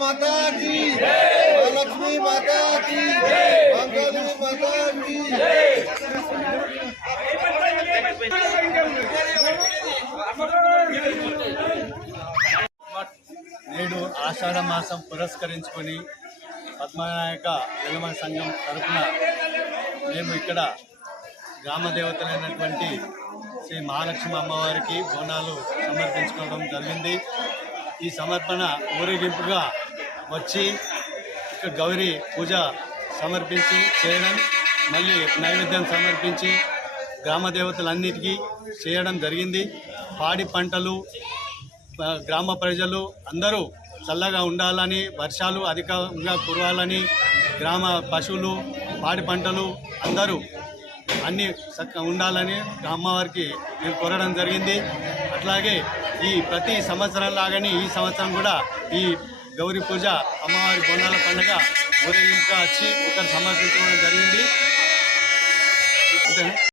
माता की लक्ष्मी माता की मंगली माता की నేడు ఆషాఢ మాసం పురస్కరించుకొని పద్మనాయక వెలమ సంఘం తరపున మేము ఇక్కడ గ్రామ దేవతలైనటువంటి శ్రీ మహాలక్ష్మి అమ్మవారికి బోనాలు సమర్పించుకోవడం జరిగింది. ఈ సమర్పణ ఊరేగింపుగా వచ్చి ఇక్కడ గౌరీ పూజ సమర్పించి చేయడం, మళ్ళీ నైవేద్యం సమర్పించి గ్రామ దేవతలన్నిటికీ చేయడం జరిగింది. పాడి పంటలు గ్రామ ప్రజలు అందరూ చల్లగా ఉండాలని, వర్షాలు అధికంగా కురవాలని, గ్రామ పశువులు పాడి పంటలు అందరూ అన్నీ చక్కగా ఉండాలని అమ్మవారికి నేను కోరడం జరిగింది. అట్లాగే ఈ ప్రతి సంవత్సరం లాగానే ఈ సంవత్సరం కూడా ఈ గౌరీ పూజ అమ్మవారి బోనాల పండుగ ఊరేగింపుగా వచ్చి ఒకరు సమర్పించడం జరిగింది.